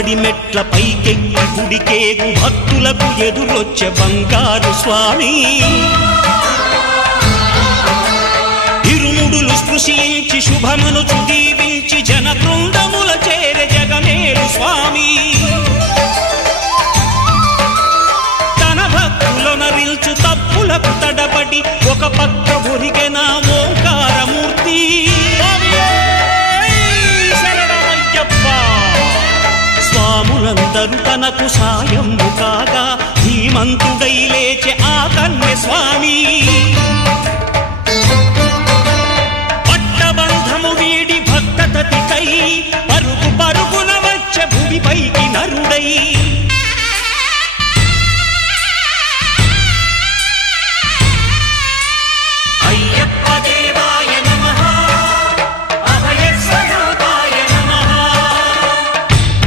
మెట్ల పైకెక్కి గుడికేగు భక్తులకు ఎదురొచ్చే బంగారు స్వామి ఇరుముడులు స్పృశించి శుభమనుచు దీవించి జన బృందముల చేరే జగమేలు స్వామి తన భక్తులొనరిల్చు తప్పులకు తడబడి ఒక పక్క ఒరిగెన ఓంకారమూర్తి స్వాములందరూ తనకు సాయము కాగా ధీమంతుడై లేచే ఆ కన్య స్వామి పట్టబంధము వీడి భక్తతతికై